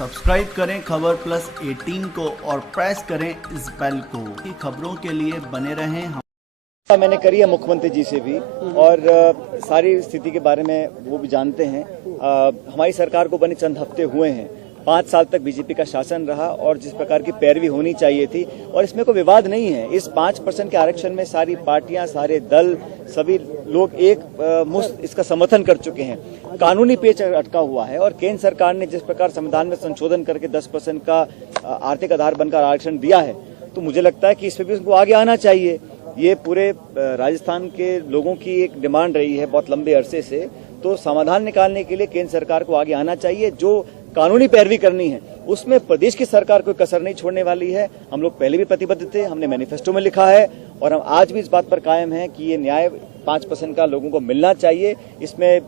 Subscribe करें खबर plus 18 को और प्रेस करें इस बेल को। खबरों के लिए बने रहें। मैंने करी है मुख्यमंत्री जी से भी और सारी स्थिति के बारे में वो भी जानते हैं। हमारी सरकार को बने चंद हफ्ते हुए हैं। 5 साल तक बीजेपी का शासन रहा और जिस प्रकार की पैरवी होनी चाहिए थी, और इसमें कोई विवाद नहीं है। इस 5% के आरक्षण में सारी पार्टियां, सारे दल, सभी लोग एक मुश्त इसका समर्थन कर चुके हैं। कानूनी पेच अटका हुआ है और केंद्र सरकार ने जिस प्रकार संविधान में संशोधन करके 10% का आर्थिक आधार बनकर आरक्षण दिया है, तो मुझे लगता है कि इसमें भी उनको आगे आना चाहिए। ये पूरे राजस्थान के लोगों की एक डिमांड रही है बहुत लंबे अरसे से, तो समाधान निकालने के लिए केंद्र सरकार को आगे आना चाहिए। जो कानूनी पैरवी करनी है उसमें प्रदेश की सरकार कोई कसर नहीं छोड़ने वाली है। हम लोग पहले भी प्रतिबद्ध थे, हमने मैनिफेस्टो में लिखा है और हम आज भी इस बात पर कायम हैं कि ये न्याय 5% का लोगों को मिलना चाहिए। इसमें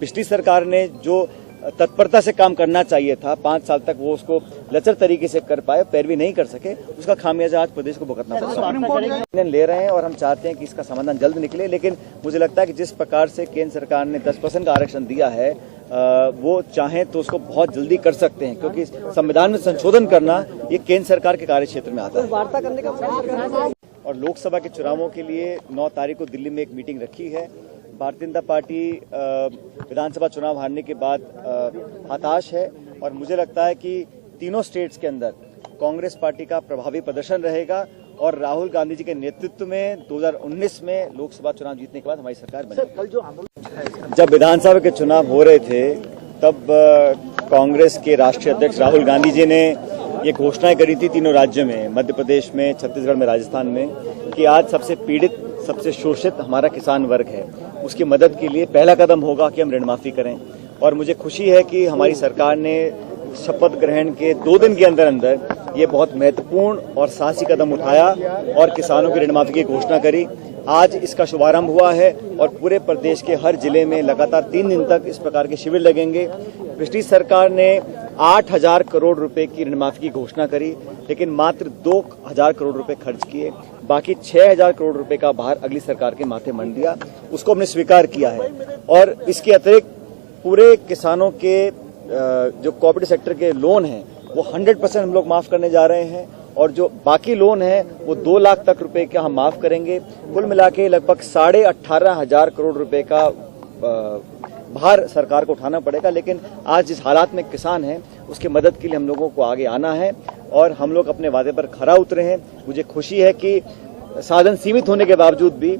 पिछली सरकार ने जो तत्परता से काम करना चाहिए था 5 साल तक, वो उसको लचर तरीके से कर पाए, पैरवी नहीं कर सके, उसका खामियाजा आज प्रदेश को भुगतना पड़ा। ले रहे हैं और हम चाहते हैं कि इसका समाधान जल्द निकले, लेकिन मुझे लगता है कि जिस प्रकार से केंद्र सरकार ने 10% का आरक्षण दिया है, वो चाहें तो उसको बहुत जल्दी कर सकते हैं, क्योंकि संविधान में संशोधन करना ये केंद्र सरकार के कार्य क्षेत्र में आता है। वार्ता करने का और लोकसभा के चुनावों के लिए 9 तारीख को दिल्ली में एक मीटिंग रखी है। भारतीय जनता पार्टी विधानसभा चुनाव हारने के बाद हताश है और मुझे लगता है कि तीनों स्टेट्स के अंदर कांग्रेस पार्टी का प्रभावी प्रदर्शन रहेगा और राहुल गांधी जी के नेतृत्व में 2019 में लोकसभा चुनाव जीतने के बाद हमारी सरकार बनेगी। जब विधानसभा के चुनाव हो रहे थे तब कांग्रेस के राष्ट्रीय अध्यक्ष राहुल गांधी जी ने ये घोषणाएं करी थी तीनों राज्यों में, मध्य प्रदेश में, छत्तीसगढ़ में, राजस्थान में, कि आज सबसे पीड़ित, सबसे शोषित हमारा किसान वर्ग है। उसकी मदद के लिए पहला कदम होगा कि हम ऋण माफी करें। और मुझे खुशी है कि हमारी सरकार ने शपथ ग्रहण के 2 दिन के अंदर अंदर ये बहुत महत्वपूर्ण और साहसी कदम उठाया और किसानों की ऋण माफी की घोषणा करी। आज इसका शुभारंभ हुआ है और पूरे प्रदेश के हर जिले में लगातार 3 दिन तक इस प्रकार के शिविर लगेंगे। पिछली सरकार ने 8,000 करोड़ रुपए की ऋण माफी की घोषणा करी, लेकिन मात्र 2,000 करोड़ रुपए खर्च किए। बाकी 6,000 करोड़ रुपए का भार अगली सरकार के माथे मंड दिया, उसको हमने स्वीकार किया है। और इसके अतिरिक्त पूरे किसानों के जो कोऑपरेटिव सेक्टर के लोन हैं वो 100% हम लोग माफ करने जा रहे हैं और जो बाकी लोन है वो 2 लाख तक रुपए का हम माफ करेंगे। कुल मिला के लगभग 18,500 करोड़ रुपए का भार सरकार को उठाना पड़ेगा, लेकिन आज जिस हालात में किसान हैं उसकी मदद के लिए हम लोगों को आगे आना है और हम लोग अपने वादे पर खरा उतरे हैं। मुझे खुशी है कि साधन सीमित होने के बावजूद भी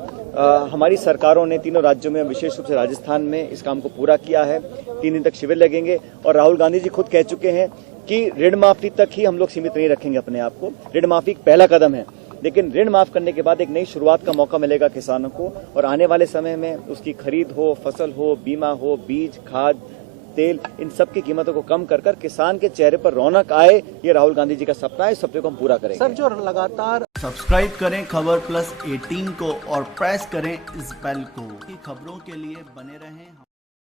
हमारी सरकारों ने तीनों राज्यों में, विशेष रूप से राजस्थान में, इस काम को पूरा किया है। 3 दिन तक शिविर लगेंगे और राहुल गांधी जी खुद कह चुके हैं कि ऋण माफी तक ही हम लोग सीमित नहीं रखेंगे अपने आप को। ऋण माफी एक पहला कदम है, लेकिन ऋण माफ करने के बाद एक नई शुरुआत का मौका मिलेगा किसानों को और आने वाले समय में उसकी खरीद हो, फसल हो, बीमा हो, बीज, खाद, तेल, इन सब की कीमतों को कम कर कर किसान के चेहरे पर रौनक आए, ये राहुल गांधी जी का सपना है। इस सपने को हम पूरा करेंगे। सर, जो लगातार सब्सक्राइब करें खबर प्लस 18 को और प्रेस करें इस बेल को। खबरों के लिए बने रहें।